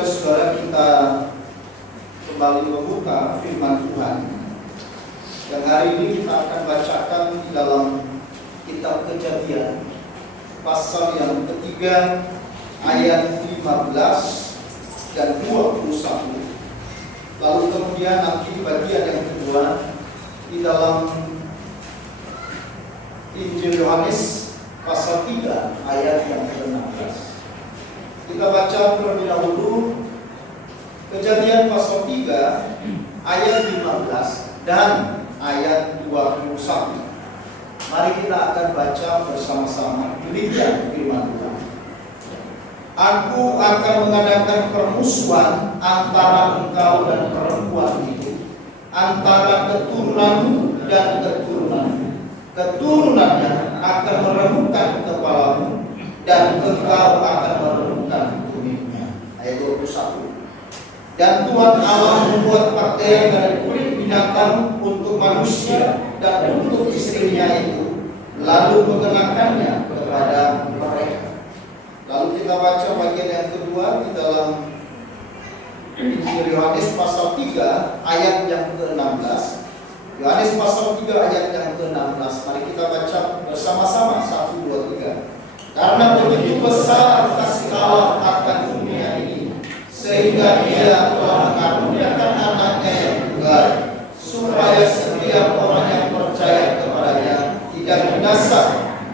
saudara-saudara, kita kembali membuka firman Tuhan. Dan hari ini kita akan bacakan di dalam kitab Kejadian pasal yang ketiga ayat 15 dan 21. Lalu kemudian nanti bagian yang kedua di dalam Injil Yohanes pasal 3 ayat yang ke-16. Kita baca terlebih dahulu Kejadian pasal 3 ayat 15 dan ayat 21. Mari kita akan baca bersama-sama. Demikian firman Tuhan. Aku akan mengadakan permusuhan antara engkau dan perempuan itu, antara keturunanmu dan keturunanmu. Keturunannya akan meremukkan kepalamu, dan engkau akan meremukkan kulitnya. Ayat 21. Dan Tuhan Allah membuat pakaian dari kulit binatang untuk manusia dan untuk istrinya itu, lalu mengenakannya kepada mereka. Lalu kita baca bagian yang kedua di dalam Injil Yohanes pasal 3 ayat yang ke-16. Yohanes pasal 3 ayat yang ke-16. Mari kita baca bersama-sama. 1, 2, 3. Karena begitu besar kasih Allah akan dunia ini, sehingga Dia telah mengaruniakan anaknya yang tunggal, supaya setiap orang yang percaya kepadanya tidak binasa,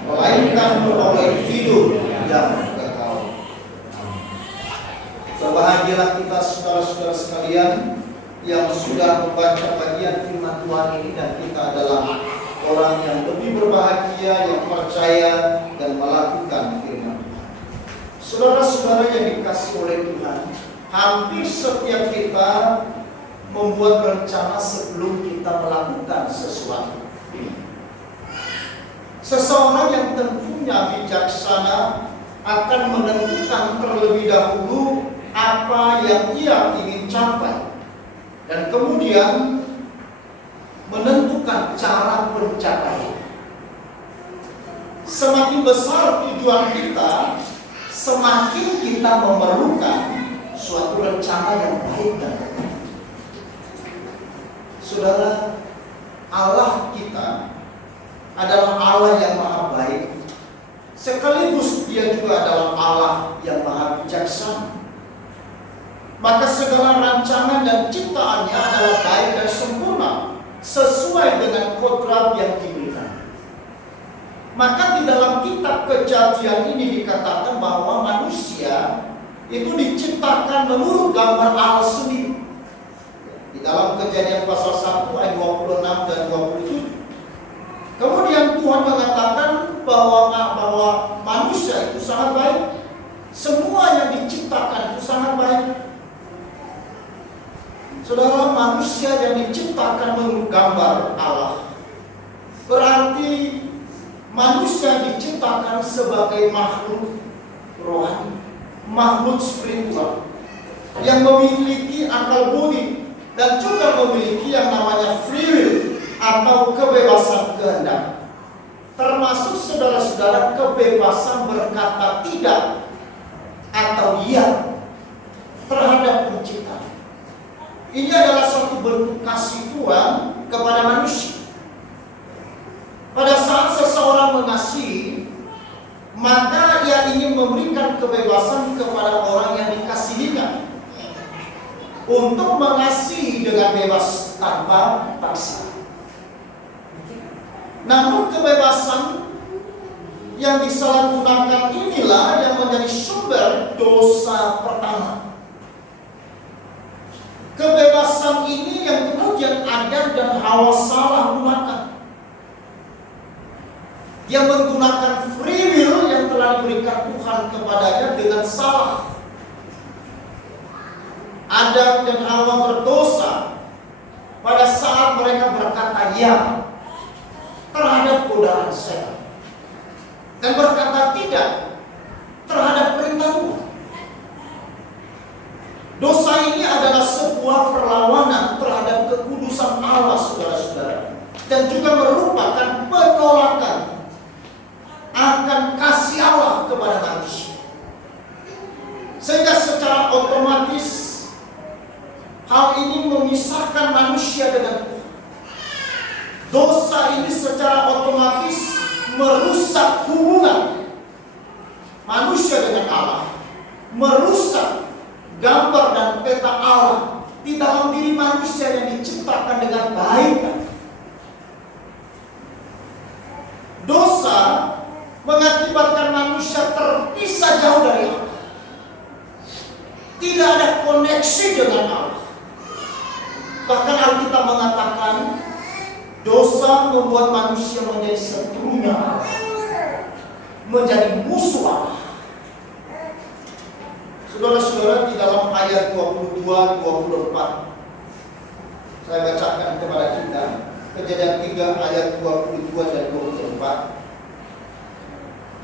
melainkan beroleh hidup yang kekal. Berbahagialah kita saudara-saudara sekalian yang sudah membaca bagian firman Tuhan ini, dan kita adalah orang yang lebih berbahagia yang percaya dan melakukan firman Tuhan. Saudara-saudara yang dikasihi oleh Tuhan, hampir setiap kita membuat rencana sebelum kita melakukan sesuatu. Seseorang yang tentunya bijaksana akan menentukan terlebih dahulu apa yang ia ingin capai, dan kemudian menentukan cara pencapaian. Semakin besar tujuan kita, semakin kita memerlukan suatu rencana yang baik dan benar. Saudara, Allah kita adalah Allah yang maha baik, sekaligus Dia juga adalah Allah yang maha bijaksana. Maka segala rancangan dan ciptaannya adalah baik dan sempurna, sesuai dengan kodrat yang diberikan. Maka di dalam kitab Kejadian ini dikatakan bahwa manusia itu diciptakan menurut gambar Allah sendiri. Di dalam Kejadian pasal 1 ayat 26 dan 27. Kemudian Tuhan mengatakan bahwa manusia itu sangat baik. Semua yang diciptakan itu sangat baik. Saudara, manusia yang diciptakan menurut gambar Allah, berarti manusia diciptakan sebagai makhluk rohani, makhluk spiritual, yang memiliki akal budi dan juga memiliki yang namanya free will atau kebebasan kehendak. Termasuk saudara-saudara kebebasan berkata tidak atau iya terhadap pencipta. Ini adalah suatu bentuk kasih Tuhan kepada manusia. Pada saat seseorang mengasihi, maka ia ingin memberikan kebebasan kepada orang yang dikasihinya untuk mengasihi dengan bebas tanpa paksa. Namun kebebasan yang disalahgunakan inilah yang menjadi sumber dosa pertama. Kebebasan ini yang kemudian Adam dan Hawa salah gunakan. Dia menggunakan free will yang telah diberikan Tuhan kepadanya dengan salah. Adam dan Hawa berdosa pada saat mereka berkata ya terhadap godaan setan, dan berkata tidak terhadap perintah Tuhan. Dosa ini adalah sebuah perlawanan terhadap kekudusan Allah, saudara-saudara, dan juga merupakan penolakan akan kasih Allah kepada manusia. Sehingga secara otomatis hal ini memisahkan manusia dengan Tuhan. Dosa ini secara otomatis merusak hubungan manusia dengan Allah, merusak gambar dan peta Allah di dalam diri manusia yang diciptakan dengan baik. Dosa mengakibatkan manusia terpisah jauh dari Allah. Tidak ada koneksi dengan Allah. Bahkan Alkitab mengatakan dosa membuat manusia menjadi seterunya Allah, menjadi musuh Allah. Saudara-saudara, di dalam ayat 22-24 saya bacakan kepada kita Kejadian 3 ayat 22 dan 24.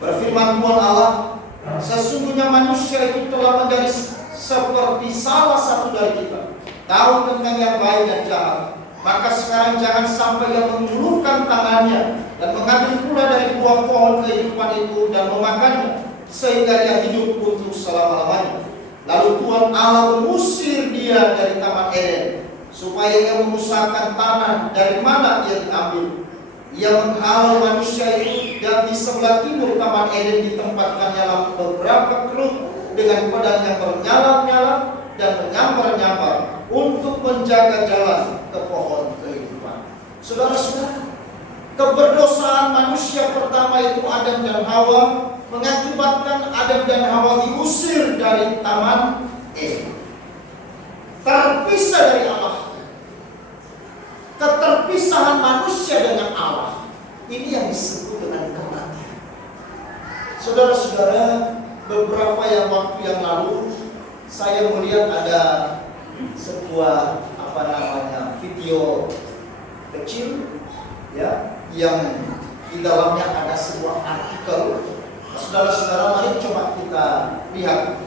Berfirman Tuhan Allah, sesungguhnya manusia itu telah menjadi seperti salah satu dari kita, tahu tentang yang baik dan jahat. Maka sekarang jangan sampai ia mengulurkan tangannya dan mengambil pula dari buah pohon kehidupan itu dan memakannya, sehingga ia hidup untuk selama-lamanya. Lalu Tuhan Allah mengusir dia dari Taman Eden, supaya ia merusakkan tanah dari mana ia diambil. Ia menghalau manusia itu, dan di sebelah timur Taman Eden ditempatkannya beberapa keruk dengan pedang yang bernyala-nyala dan menyambar-nyambar untuk menjaga jalan ke pohon kehidupan. Saudara-saudara, keberdosaan manusia pertama itu Adam dan Hawa mengakibatkan Adam dan Hawa diusir dari Taman Eden, terpisah dari Allah. Keterpisahan manusia dengan Allah ini yang disebut dengan kematian. Saudara-saudara, beberapa waktu yang lalu saya melihat ada sebuah video kecil ya, yang di dalamnya ada sebuah artikel. Saudara-saudara, mari coba kita lihat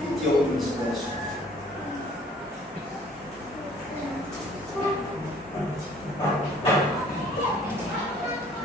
video ini, saudara-saudara.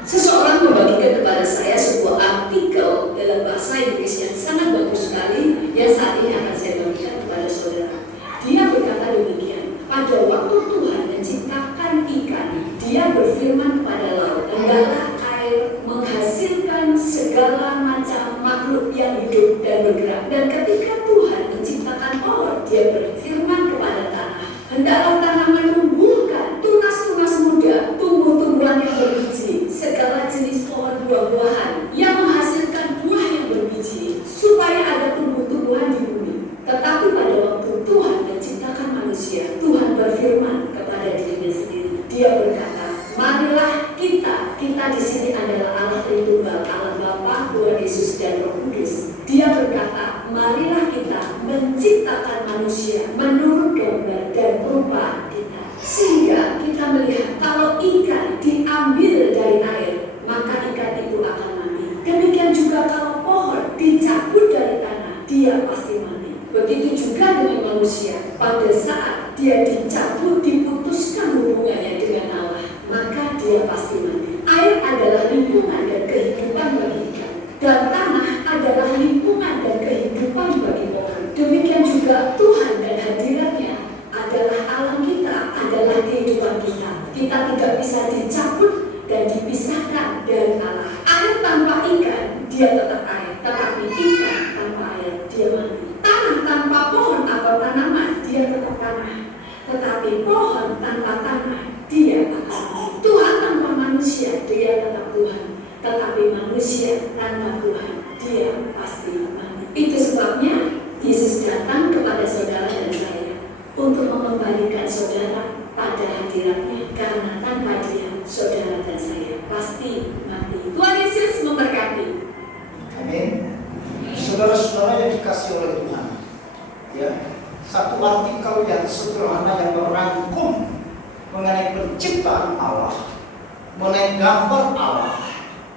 Seseorang membagikan kepada saya sebuah artikel dalam bahasa Inggris yang sangat bagus sekali, yang saat ini akan saya bagikan kepada saudara. Dia berkata demikian, pada waktu Tuhan menciptakan ikan, Dia berfirman kepada laut, hendaklah air menghasilkan segala macam makhluk yang hidup dan bergerak. Dan ketika Tuhan menciptakan pohon, Dia berfirman kepada tanah, hendaklah tanah menumbuhkan tunas-tunas muda, tumbuh-tumbuhan yang berbiji, segala jenis pohon buah-buahan yang menghasilkan buah yang berbiji, supaya ada tumbuh-tumbuhan di bumi. Tetapi pada waktu Tuhan menciptakan manusia, Tuhan berfirman kepada dirinya sendiri. Dia berkata, marilah kita di sini adalah Allah Tritunggal, Allah Bapa, Tuhan Yesus dan Roh Kudus. Dia berkata, marilah kita menciptakan manusia menurut gambar dan rupa kita, sehingga kita melihat kalau ikan diambil dari air, maka ikan itu akan mati. Demikian juga kalau pohon dicabut dari tanah, dia pasti mati. Begitu juga dengan manusia, pada saat dia dicabut, diputuskan hubungannya dengan Allah, maka dia pasti mati. Air adalah lingkungan dan kehidupan bagi ikan, dan tanah adalah lingkungan dan kehidupan bagi pohon. Demikian juga Tuhan dan hadiratnya adalah alam kita, adalah kehidupan kita. Kita tidak bisa dicabut dan dipisahkan dari Allah. Air tanpa ikan, dia tetap air, tetapi ikan tanpa air, dia mati. Tanah tanpa pohon atau tanaman, dia tetap tanah, tetapi pohon tanpa tanah, dia akan mati. Tuhan tanpa manusia, dia tetap Tuhan, tetapi manusia tanpa Tuhan, dia pasti mati. Itu sebabnya Yesus datang kepada saudara dan saya untuk mengembalikan saudara pada hadiratnya, karena tanpa Dia, saudara dan saya pasti mati. Tuhan Yesus memberkati. Amin. Saudara-saudara yang dikasih oleh Tuhan, ya, satu artikel yang sederhana yang merangkum mengenai penciptaan Allah, mengenai gambar Allah,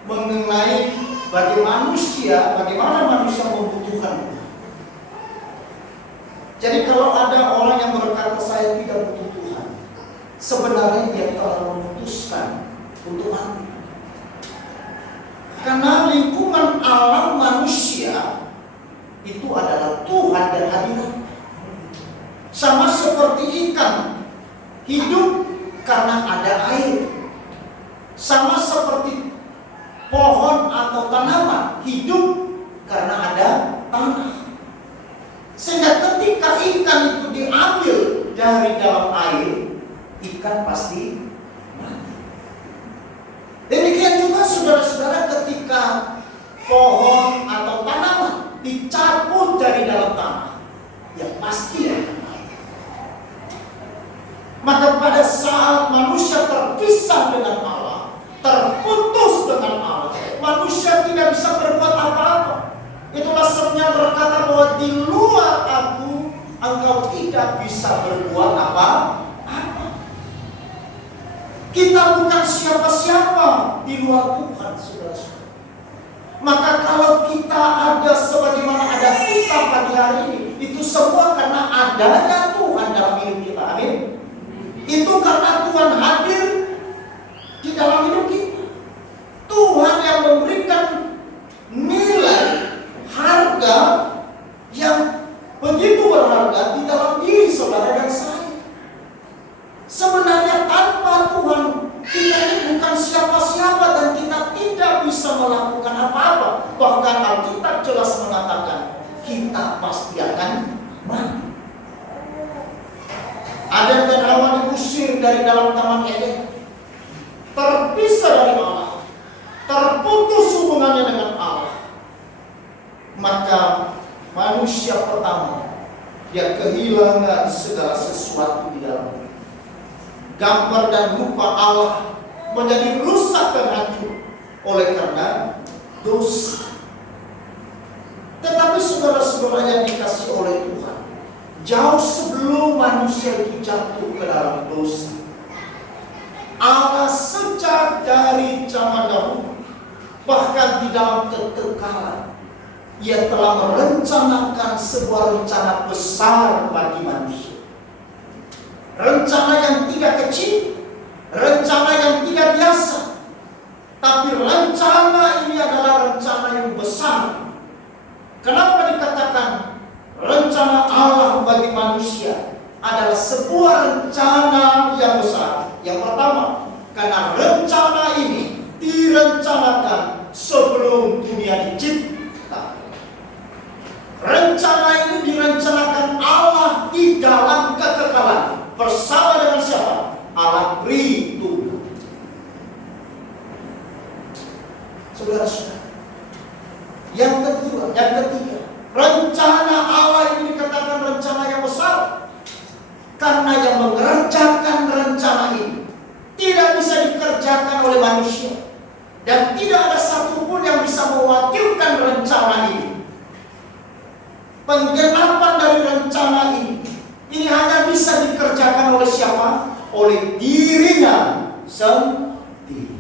mengenai bagaimana manusia membutuhkan Tuhan. Jadi kalau ada orang yang berkata saya tidak butuh Tuhan, sebenarnya dia telah memutuskan untuk mati. Karena lingkungan alam manusia itu adalah Tuhan dan hadirat. Sama seperti ikan hidup karena ada air. Sama seperti pohon atau tanaman hidup karena ada tanah. Sehingga ketika ikan itu diambil dari dalam air, ikan pasti mati. Demikian juga saudara-saudara, ketika pohon atau tanaman dicabut dari dalam tanah, ya pasti akan mati. Maka pada saat manusia terpisah dengan Allah, terputus dengan Allah, manusia tidak bisa berbuat apa-apa. Itulah sebabnya berkata bahwa di luar aku, engkau tidak bisa berbuat apa-apa. Kita bukan siapa-siapa di luar Tuhan, saudara-saudara. Maka kalau kita ada sebagaimana ada kita pagi hari ini, itu semua karena adanya Tuhan dalam hidup kita. Amin. Itu karena Tuhan hadir di dalam hidup kita. Tuhan yang memberikan nilai harga yang begitu berharga di dalam diri saudara dan saya. Sebenarnya tanpa Tuhan kita ini bukan siapa-siapa dan kita tidak bisa melakukan apa-apa. Bahkan Alkitab jelas mengatakan kita pasti akan mati. Adam dan Hawa diusir dari dalam Taman Eden, terpisah dari Allah, terputus hubungannya dengan Allah. Maka manusia pertama, dia kehilangan segala sesuatu di dalam diri. Gambar dan rupa Allah menjadi rusak dan hancur oleh karena dosa. Tetapi saudara-saudara yang dikasihi oleh Tuhan, jauh sebelum manusia itu jatuh ke dalam dosa, Allah sejak dari zaman dahulu, bahkan di dalam kekekalan, Ia telah merencanakan sebuah rencana besar bagi manusia. Rencana yang tidak kecil, rencana yang tidak biasa, tapi rencana ini adalah rencana yang besar. Kenapa dikatakan rencana Allah bagi manusia adalah sebuah rencana yang besar? Yang pertama, karena rencana ini direncanakan sebelum dunia dicipta. Rencana ini direncanakan Allah di dalam kekekalan. Bersama dengan siapa? Allah beri Tuhan. Saudara-saudara, yang ketiga, rencana Allah ini dikatakan rencana yang besar karena yang mengerjakan rencana ini tidak bisa dikerjakan oleh manusia dan tidak ada satupun yang bisa mewakilkan rencana ini. Penggenapan dari rencana ini hanya bisa dikerjakan oleh siapa? Oleh dirinya sendiri.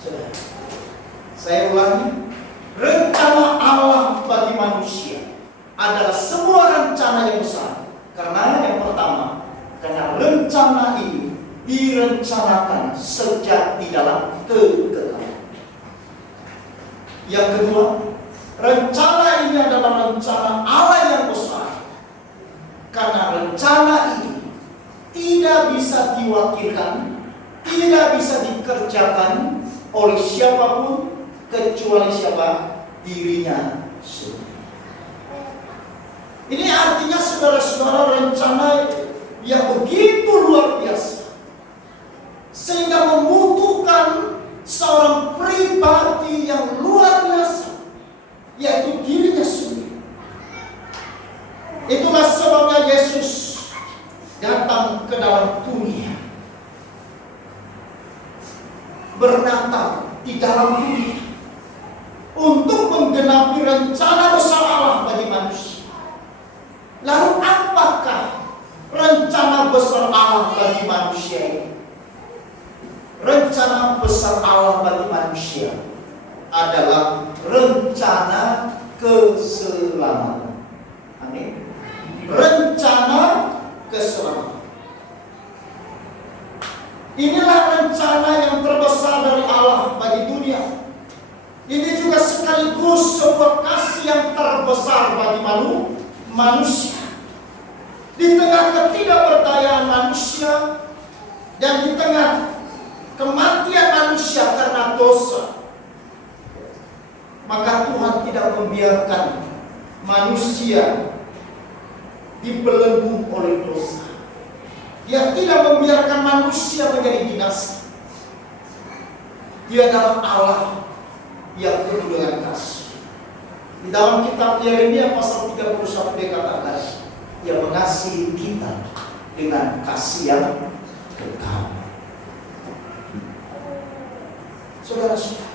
Saudara, saya ulangi, rencana Allah bagi manusia adalah sebuah rencana yang besar. Karena yang pertama, karena rencana ini direncanakan sejak di dalam kekekalan. Yang kedua, rencana ini adalah rencana Allah yang besar. Karena rencana ini tidak bisa diwakilkan, tidak bisa dikerjakan oleh siapapun kecuali siapa? Dirinya sendiri. Ini artinya saudara-saudara, rencana yang begitu luar biasa sehingga membutuhkan seorang pribadi yang luar biasa, yaitu dirinya sendiri. Itulah sebabnya Yesus datang ke dalam dunia, bernatang di dalam dunia untuk menggenapi rencana besar Allah bagi manusia. Lalu apakah rencana besar Allah bagi manusia ini? Rencana besar Allah bagi manusia adalah rencana keselamatan. Amin. Rencana keselamatan. Inilah rencana yang terbesar dari Allah bagi dunia. Ini juga sekaligus sebuah kasih yang terbesar bagi manusia. Di tengah ketidakberdayaan manusia dan di tengah kematian manusia karena dosa, maka Tuhan tidak membiarkan manusia dibelenggu oleh dosa. Dia tidak membiarkan manusia menjadi binasa. Dia adalah Allah yang penuh dengan kasih. Di dalam kitab Yeremia pasal 31 dia katakan, Dia mengasihi kita dengan kasih yang kekal. Saudara-saudara,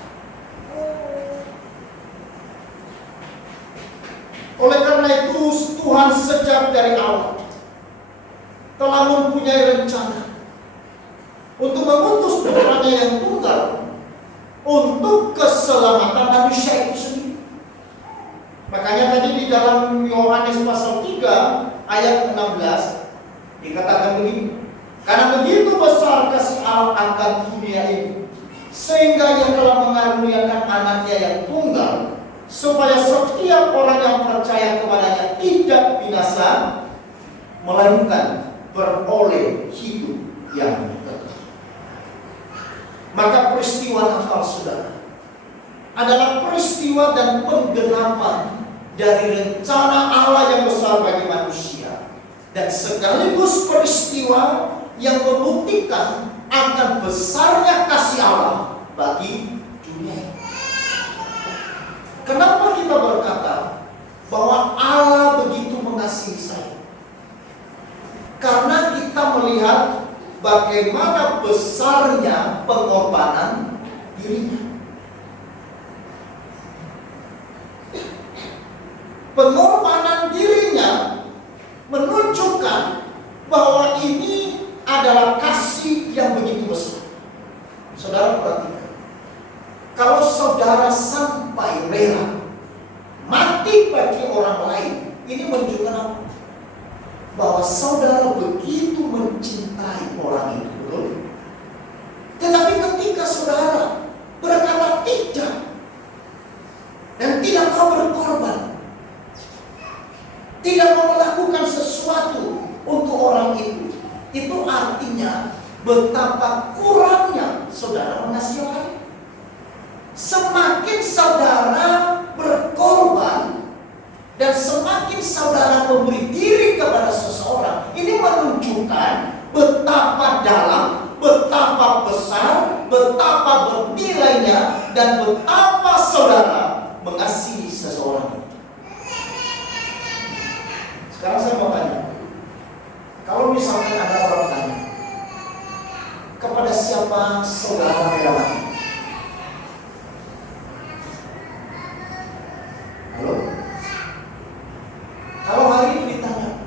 oleh karena itu Tuhan sejak dari awal telah mempunyai rencana untuk mengutus putranya yang tunggal untuk keselamatan manusia itu sendiri. Makanya tadi di dalam Yohanes pasal 3 ayat 16 dikatakan begini, karena begitu besar kasih Allah akan dunia ini, sehingga Ia telah mengaruniakan anaknya yang tunggal, supaya setiap orang yang percaya kepadanya tidak binasa, melainkan beroleh hidup yang kekal. Maka peristiwa Natal, saudara, adalah peristiwa dan penggenapan dari rencana Allah yang besar bagi manusia, dan sekaligus peristiwa yang membuktikan akan besarnya kasih Allah bagi dunia. Kenapa kita berkata bahwa Allah begitu mengasihi saya? Karena kita melihat bagaimana besarnya pengorbanan dirinya. Pengorbanan dirinya menunjukkan bahwa ini adalah kasih yang begitu besar. Saudara perhatikan, kalau saudara sampai rela mati bagi orang lain, ini menunjukkan apa? Bahwa saudara begitu mencintai orang itu, betul? Tetapi ketika saudara berkata tidak dan tidak mau berkorban, tidak mau melakukan sesuatu untuk orang itu artinya betapa kurangnya saudara mengasihi orang. Semakin saudara berkorban dan semakin saudara memberi diri kepada seseorang, ini menunjukkan betapa dalam, betapa besar, betapa bernilainya, dan betapa saudara mengasihi seseorang. Sekarang saya mau tanya, kalau misalkan ada orang tanya, kepada siapa saudara rela mati? Halo? Kalau hari ini ditanya,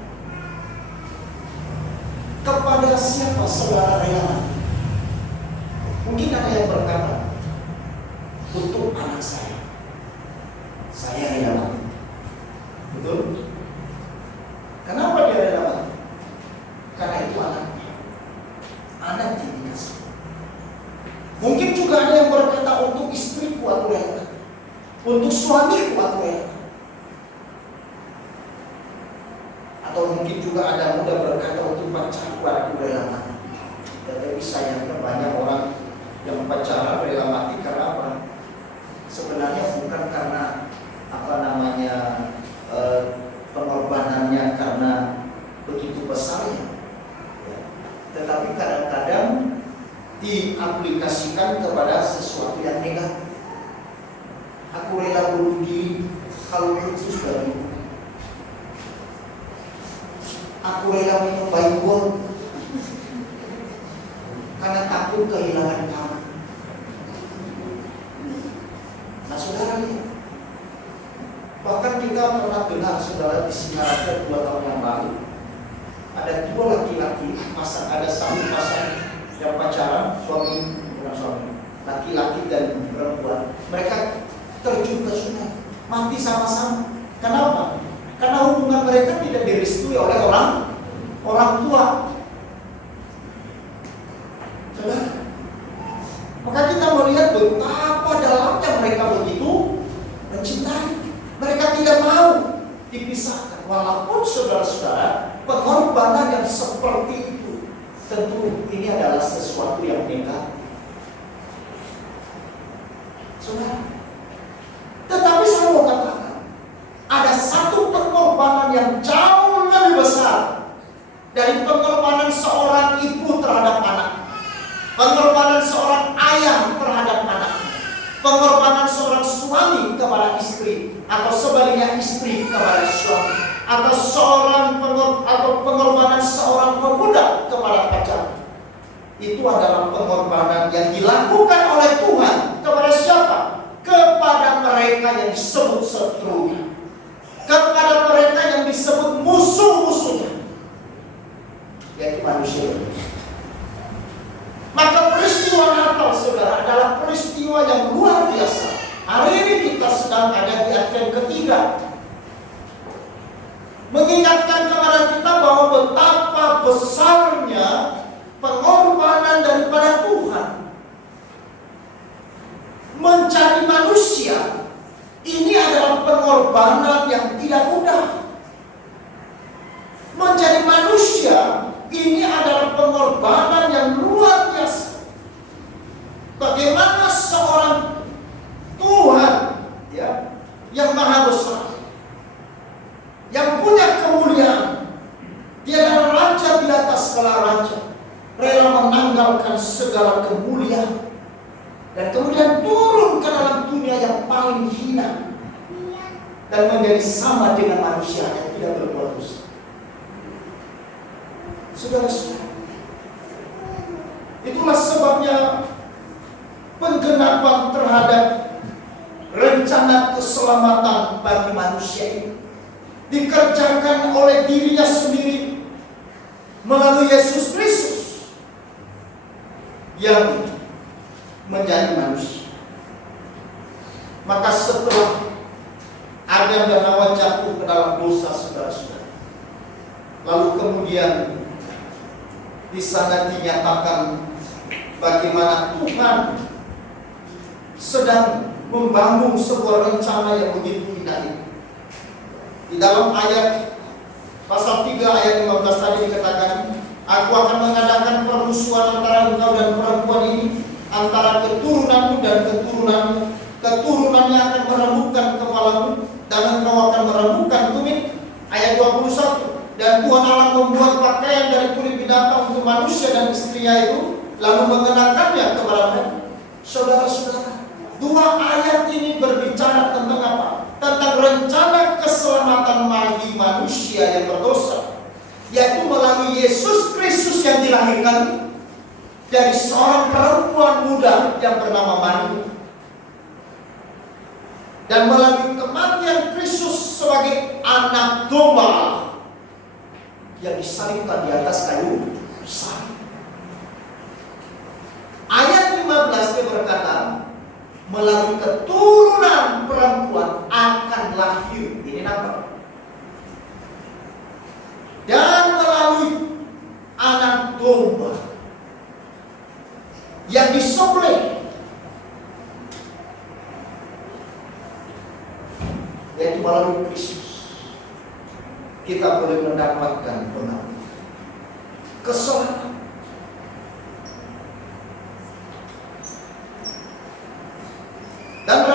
kepada siapa saudara rela mati? Mungkin ada yang berkata, untuk anak saya rela mati. Betul? Kenapa dia rela mati? Karena itu anak yang dikasih. Mungkin juga ada yang berkata, untuk istriku aku rela, untuk suamiku aku rela. Atau mungkin juga ada muda berkata, untuk pacarku aku rela mati. Tetapi sayangnya banyak orang yang pacaran rela mati karena apa? Sebenarnya bukan karena pengorbanannya karena begitu besarnya, tetapi kadang-kadang diaplikasikan kepada sesuatu yang negatif. Aku rela bunuh diri kalau Kristus dari ibu. Aku rela minum Bible karena takut kehilangan kamu. Nah, saudara lihat, bahkan kita pernah dengar, saudara, di Singaraja 2 tahun yang lalu ada 2 laki-laki, ada satu pasang yang pacaran, laki-laki dan perempuan. Mereka terjun ke sungai, mati sama-sama. Kenapa? Karena hubungan mereka tidak direstui oleh orang tua. Saudara, maka kita melihat betapa dalamnya mereka begitu mencintai. Mereka tidak mau dipisahkan. Walaupun saudara-saudara, pengorbanan yang seperti itu, tentu ini adalah sesuatu yang negatif. Saudara, tetapi saya mau katakan, ada satu pengorbanan yang jauh lebih besar dari pengorbanan seorang ibu terhadap anak, pengorbanan seorang ayah terhadap anak, pengorbanan seorang suami kepada istri, atau sebaliknya istri kepada suami, atau pengorbanan seorang pemuda kepada pacar. Itu adalah pengorbanan yang dilakukan oleh Tuhan kepada siapa? Kepada mereka yang disebut seterunya, kepada mereka yang disebut musuh-musuhnya, yaitu manusia. Maka peristiwa Natal, saudara, adalah peristiwa yang luar biasa. Hari ini kita sedang ada di Advent ketiga, mengingatkan kepada kita bahwa betapa besarnya pengorbanan daripada Tuhan menjadi manusia. Ini adalah pengorbanan yang tidak mudah. Menjadi manusia ini adalah pengorbanan yang luar biasa. Bagaimana seorang Tuhan, ya, yang maha besar, yang punya kemuliaan, dia adalah raja di atas segala raja, rela menanggalkan segala kemuliaan dan kemudian turun ke dalam dunia yang paling hina dan menjadi sama dengan manusia yang tidak berbuat dosa. Saudara-saudara, itulah sebabnya penggenapan terhadap rencana keselamatan bagi manusia ini dikerjakan oleh dirinya sendiri melalui Yesus Kristus yang menjadi manusia. Maka setelah Adam dan Hawa jatuh ke dalam dosa, saudara-saudara, lalu kemudian di sana dinyatakan bagaimana Tuhan sedang membangun sebuah rencana yang begitu indah ini. Di dalam ayat pasal 3 ayat 15 tadi dikatakan, aku akan mengadakan permusuhan antara engkau dan perempuan ini, antara keturunanmu dan keturunanmu. Keturunannya akan meremukkan kepalamu dan engkau akan meremukkan tumit. Ayat 21. Dan Tuhan Allah membuat pakaian dari kulit binatang untuk manusia dan istrinya itu, lalu mengenakannya kepada mereka. Saudara-saudara, dua ayat ini berbicara tentang apa? Tentang rencana keselamatan bagi manusia yang berdosa, yaitu melalui Yesus Kristus yang dilahirkan dari seorang perempuan muda yang bernama Maria, dan melalui kematian Kristus sebagai anak domba yang disalibkan di atas kayu salib. Ayat 15 dia berkata, melalui keturunan perempuan akan lahir, ini nampak, dan melalui anak domba yang disembelih, yaitu melalui Kristus, kita boleh mendapatkan pengampunan, keselamatan. Dan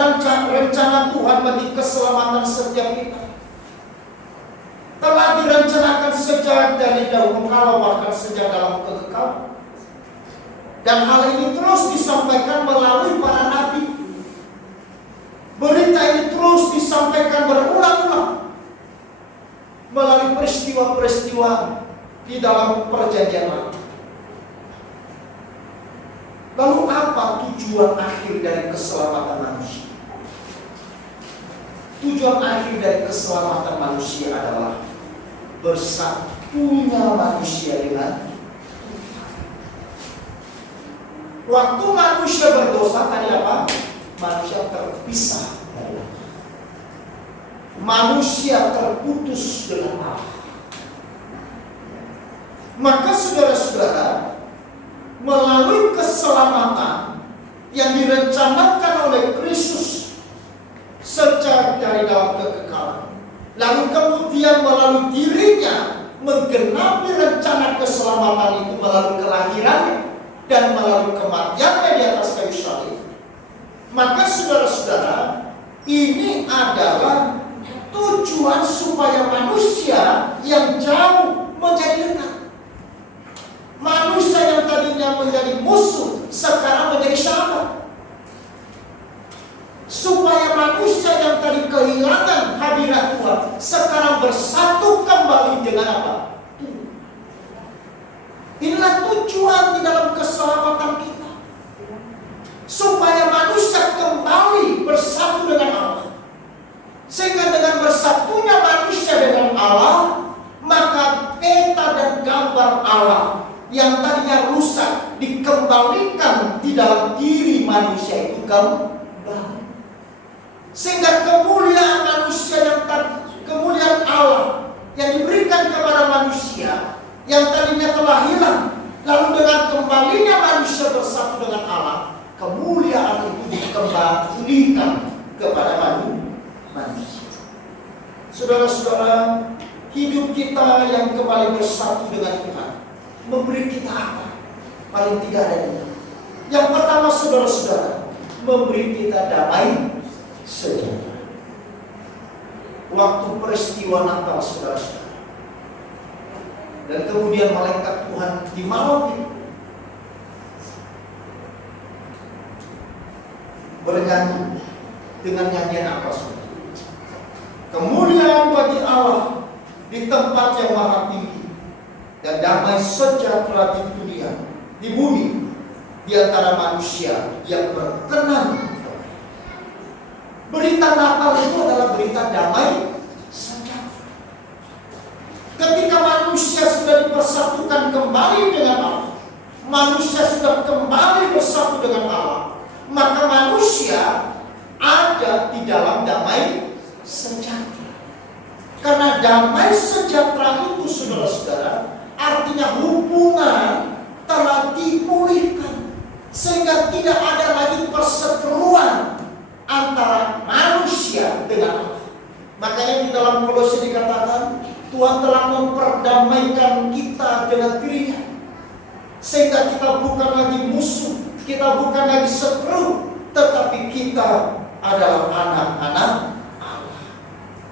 rencana Tuhan bagi keselamatan setiap kita telah direncanakan sejak dari dahulu kala, bahkan sejak dalam kekekalan. Dan hal ini terus disampaikan melalui para nabi. Berita ini terus disampaikan berulang-ulang melalui peristiwa-peristiwa di dalam perjanjian lama. Lalu apa tujuan akhir dari keselamatan manusia? Tujuan akhir dari keselamatan manusia adalah bersatunya manusia dengan Tuhan. Waktu manusia berdosa tadi apa? Manusia terpisah dari Allah. Manusia terputus dengan Allah. Maka saudara-saudara, melalui keselamatan yang direncanakan oleh Kristus sejak dari dalam kekekalan, lalu kemudian melalui dirinya menggenapi rencana keselamatan itu melalui kelahiran dan melalui kematiannya di atas kayu salib, maka saudara-saudara, ini adalah tujuan supaya manusia yang jauh menjadi dekat. Manusia yang tadinya menjadi musuh sekarang menjadi sahabat. Supaya manusia yang tadi kehilangan hadirat Tuhan sekarang bersatu kembali dengan apa? Inilah tujuan di dalam keselamatan kita. Supaya manusia kembali bersatu dengan Allah. Sehingga dengan bersatunya manusia dengan Allah, maka peta dan gambar Allah yang tadinya rusak dikembalikan di dalam diri manusia itu kembali. Sehingga kemuliaan manusia kemuliaan Allah yang diberikan kepada manusia yang tadinya telah hilang, lalu dengan kembalinya manusia bersatu dengan Allah, kemuliaan itu dikembalikan kepada manusia. Saudara-saudara, hidup kita yang kembali bersatu dengan Tuhan memberi kita apa? Paling tidak ada dua. Yang pertama, saudara-saudara, memberi kita damai sejahtera. Waktu peristiwa Natal, saudara-saudara, dan kemudian malaikat Tuhan di malam itu bernyanyi dengan nyanyian apa, saudara? Kemuliaan bagi Allah di tempat yang maha tinggi, dan damai sejahtera di dunia, di bumi, di antara manusia yang berkenan. Berita Natal itu adalah berita damai sejahtera. Ketika manusia sudah dipersatukan kembali dengan Allah, manusia sudah kembali bersatu dengan Allah, maka manusia ada di dalam damai sejahtera. Karena damai sejahtera itu, saudara-saudara, artinya hubungan telah dipulihkan, sehingga tidak ada lagi perseteruan antara manusia dengan Allah. Makanya di dalam Kolose dikatakan Tuhan telah memperdamaikan kita dengan dirinya, sehingga kita bukan lagi musuh, kita bukan lagi seteru, tetapi kita adalah anak-anak Allah.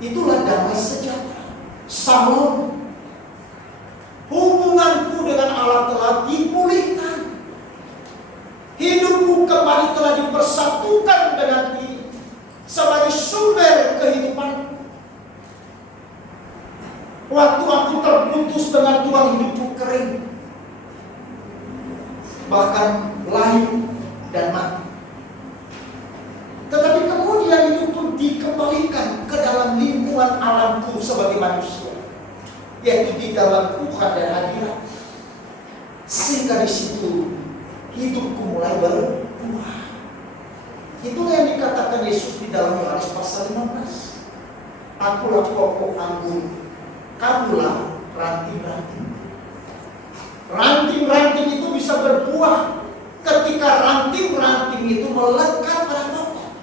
Itulah damai sejahtera. Shalom. Hubunganku dengan Allah telah dipulihkan. Hidupku kembali telah dipersatukan dengan Dia sebagai sumber kehidupan. Waktu aku terputus dengan Tuhan, hidupku kering, bahkan layu dan mati. Tetapi kemudian hidupku dikembalikan ke dalam lingkungan alamku sebagai manusia, yaitu di dalam Tuhan dan hadirat. Sehingga di situ hidupku mulai berbuah. Itulah yang dikatakan Yesus di dalam Yohanes pasal 15. Akulah pokok anggur, kamulah ranting-ranting. Ranting-ranting itu bisa berbuah ketika ranting-ranting itu melekat pada pokok.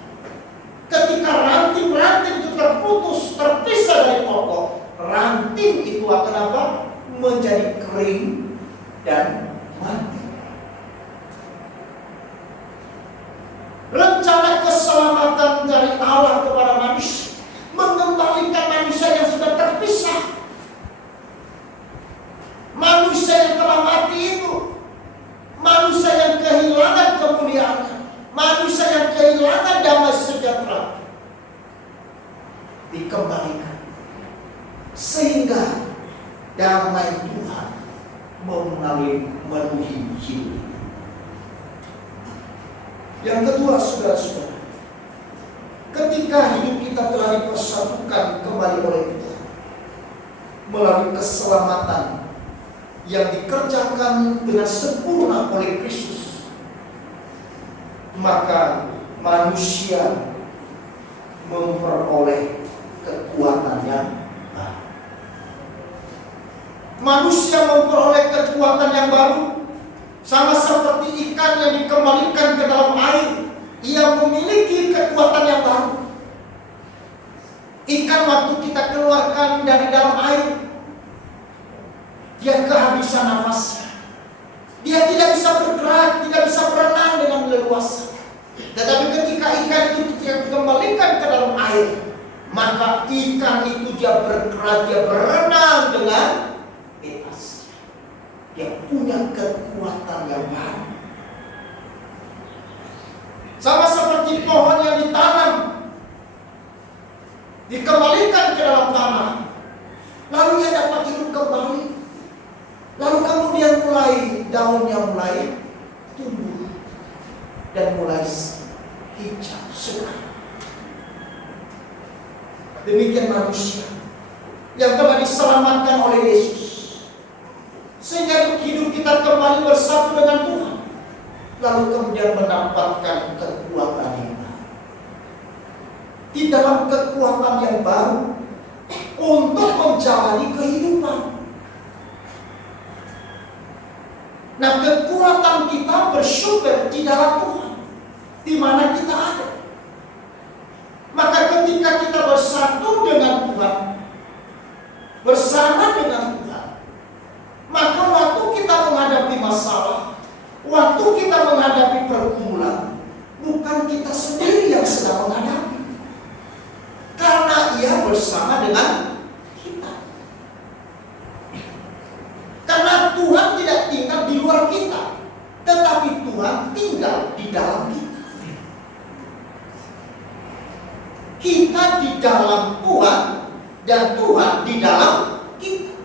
Ketika ranting-ranting itu terputus, terpisah dari pokok, ranting itu akan apa? Menjadi kering dan mati. Rencana keselamatan dari Allah kepada manusia mengembalikan manusia yang sudah terpisah. Manusia yang telah mati itu, manusia yang kehilangan kemuliaannya, manusia yang kehilangan damai sejahtera, dikembalikan. Sehingga damai Tuhan memenuhi hidup. Yang kedua, saudara-saudara, ketika hidup kita telah dipersatukan kembali oleh Tuhan melalui keselamatan yang dikerjakan dengan sempurna oleh Kristus, maka manusia memperoleh kekuatan yang baru. Manusia memperoleh kekuatan yang baru. Sama seperti ikan yang dikembalikan ke dalam air, ia memiliki kekuatan yang baru. Ikan waktu kita keluarkan dari dalam air, dia kehabisan nafasnya. Dia tidak bisa bergerak, tidak bisa berenang dengan leluasa. Tetapi ketika ikan itu dikembalikan ke dalam air, maka ikan itu dia bergerak, dia berenang dengan bebas. Dia punya kekuatan yang baru. Sama seperti pohon yang ditanam, dikembalikan ke dalam tanah, lalu ia dapat hidup kembali. Lalu kemudian daunnya mulai tumbuh dan mulai hijau segar. Demikian manusia yang telah diselamatkan oleh Yesus, sehingga hidup kita kembali bersatu dengan Tuhan, lalu kemudian mendapatkan kekuatan yang baru. Di dalam kekuatan yang baru untuk menjalani kehidupan. Nah, kekuatan kita bersumber di dalam Tuhan, di mana kita ada. Maka ketika kita bersatu dengan Tuhan, bersama dengan Tuhan, maka waktu kita menghadapi masalah, waktu kita menghadapi pergumulan, bukan kita sendiri yang sedang menghadapi, karena Ia bersama dengan kita. Karena Tuhan tidak tinggal di luar kita, tetapi Tuhan tinggal di dalam kita. Kita di dalam Tuhan dan Tuhan di dalam kita.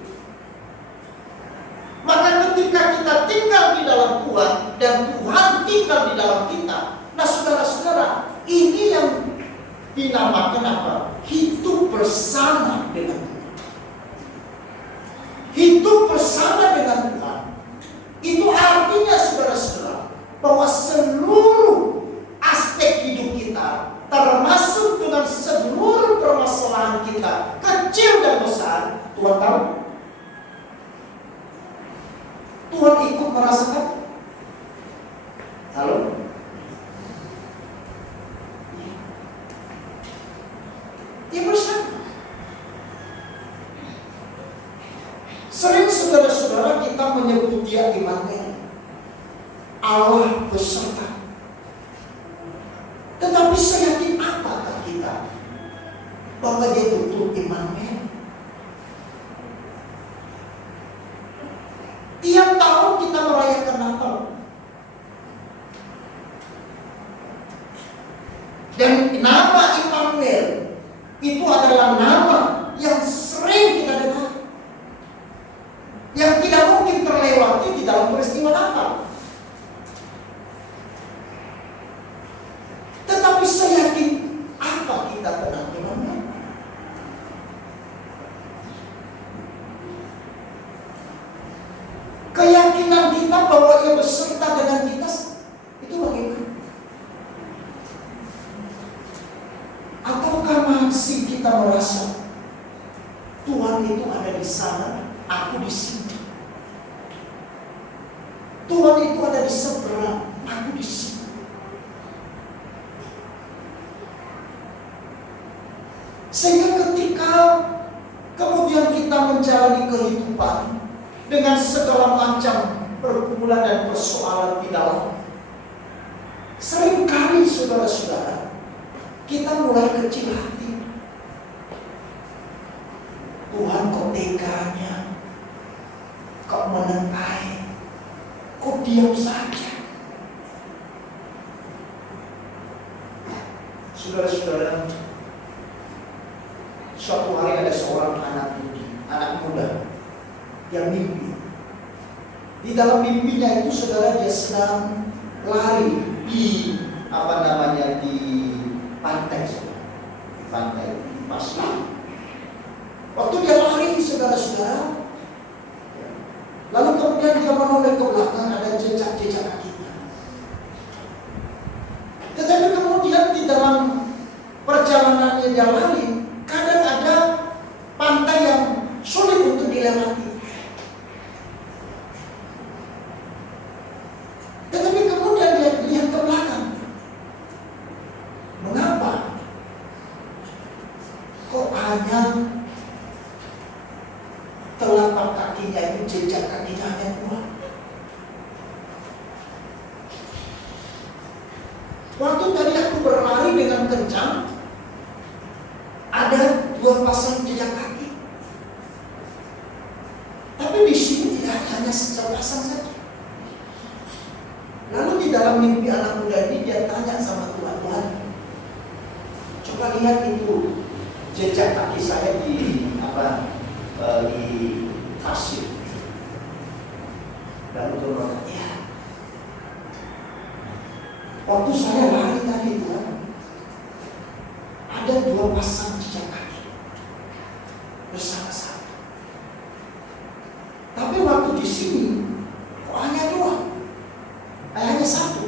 Maka ketika kita tinggal di dalam Tuhan dan Tuhan tinggal di dalam kita, nah saudara-saudara, ini yang dinamakan apa? Hidup bersama dengan Tuhan. Hidup bersama dengan Tuhan. Itu artinya saudara-saudara, bahwa seluruh aspek hidup kita, termasuk dengan seluruh permasalahan kita, kecil dan besar, Tuhan tahu. Tuhan ikut merasakan. Halo? Dia bersama. Sering saudara-saudara kita menyebut Dia Immanuel, Allah beserta. Tetapi seyakin apakah kita bahwa Dia betul Immanuel? Tiap tahun kita merayakan Natal, dan nama Immanuel itu adalah nama yang sering kita dengar, yang tidak mungkin terlewati di dalam peristiwa Natal. Tetapi seyakin apa kita tentang Immanuel? Keyakinan kita bahwa Ia beserta dengan kita itu bagaimana? Ataukah masih kita merasa Tuhan itu ada di sana, aku di sini. Tuhan itu ada di seberang, aku di sini. Sehingga ketika kemudian kita menjalani kehidupan dengan segala macam pergumulan dan persoalan di dalam, seringkali saudara-saudara, kita mulai kecil hati. Tuhan kok teganya, kok menentai, kok diam saja. Saudara-saudara, suatu hari ada seorang anak muda yang mimpi. Di dalam mimpinya itu saudara, dia sedang lari di di pantai, di pantai Pasir. Waktu dia lari saudara-saudara, lalu kemudian dia menoleh ke belakang, ada jejak-jejak kakinya. Tetapi kemudian di dalam perjalanannya dia lari, kadang ada pantai yang sulit untuk dilewati. Tetapi kemudian dia lihat ke belakang. Mengapa? Kok hanya telapak kaki kakinya itu jejak kakinya hanya 2. Waktu tadi aku berlari dengan kencang, ada 2 pasang jejak kaki. Tapi di sini tidak hanya sepasang saja. Lalu di dalam mimpi anak muda ini dia tanya sama Tuhan, Tuhan, coba lihat itu jejak kaki saya di pasir. Lalu Tuhan berkata, ya. Waktu saya lari tadi Tuhan, ada 2 pasang jejak kaki bersama-sama. Tapi waktu di sini kok hanya 2? Hanya 1.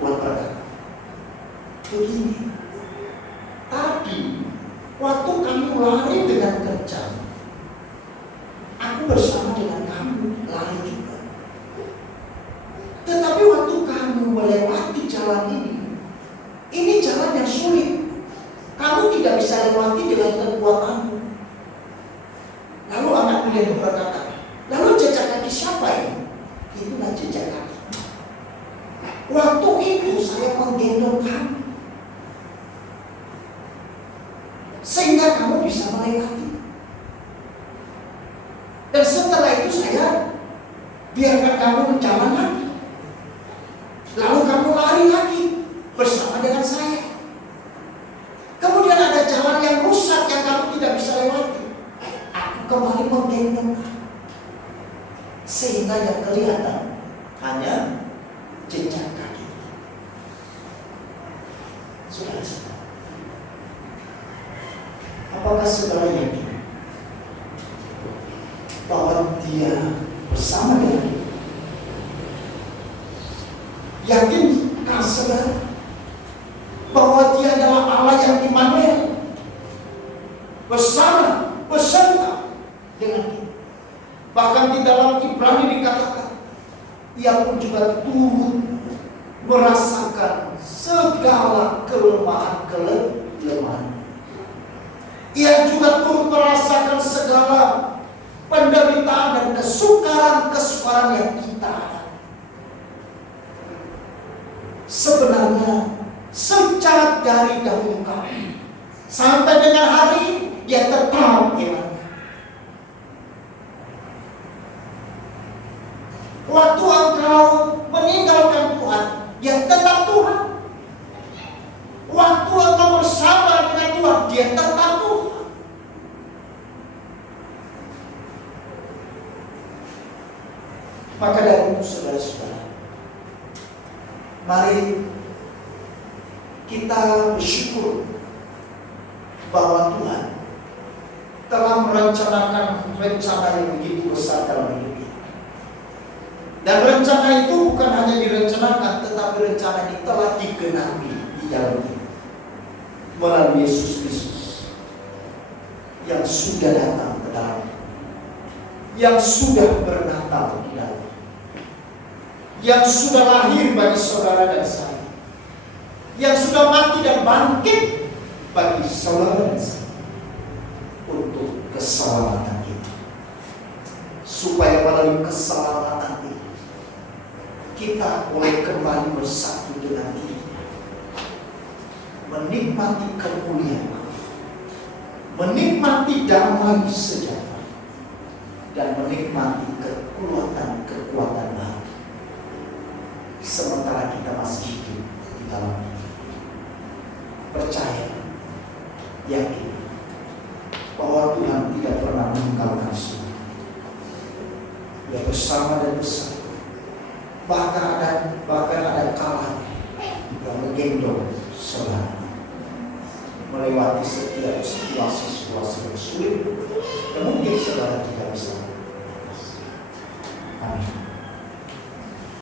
Tuhan berkata, begini. Tadi waktu kami lari dengan kencang, aku bersama dengan kamu lari juga. Tetapi waktu kamu melewati jalan ini jalan yang sulit. Kamu tidak bisa lewati dengan kekuatanmu. Lalu anak muda itu berkata, lalu jejak kaki siapa ini? Itulah jejak kaki. Waktu itu saya menggendong kamu, sehingga kamu bisa melewati. Dan setelah itu saya biarkan kamu berjalan lagi. Lalu kamu lari lagi bersama dengan saya. Kemudian ada jalan yang rusak yang kamu tidak bisa lewati. Aku kembali menggendong kamu. Sehingga yang kelihatan hanya jejak kaki. Saudara-saudara, apakah saudara yakin bahwa dia bersama dengan kita? Yakinkah saudara bahwa dia adalah Allah yang Immanuel, bersama, beserta dengan kita? Bahkan di dalam Ibrani dikatakan, ia pun juga turut merasakan segala kelemahan. Ia juga turut merasakan segala penderitaan dan kesukaran yang kita alami. Sebenarnya sejak dari dahulu kala sampai dengan hari ini, dia tetap imannya. Waktu engkau meninggalkan Tuhan, dia tetap Tuhan. Waktu engkau bersama dengan Tuhan, dia tetap Tuhan. Maka dari itu saudara-saudara, mari kita bersyukur bahwa Tuhan telah merencanakan rencana yang begitu besar dalam hidup kita. Dan rencana itu bukan hanya direncanakan, tetapi rencana ini telah digenapi di dalam kita melalui Yesus Kristus yang sudah datang ke dalam, yang sudah bernatal di dalam, yang sudah lahir bagi saudara dan saya, yang sudah mati dan bangkit bagi saudara dan saya untuk keselamatan kita, supaya melalui keselamatan ini kita boleh kembali bersatu dengan Dia, menikmati kemuliaan, menikmati damai sejahtera, dan menikmati kekuatan baru sementara kita masih hidup di dalam ini. Percaya, yakin bahwa Tuhan tidak pernah meninggalkan semua. Dia bersama dan bersama. Bahkan ada kala yang menggendong saudara melewati setiap situasi yang sulit yang mungkin saudara tidak bisa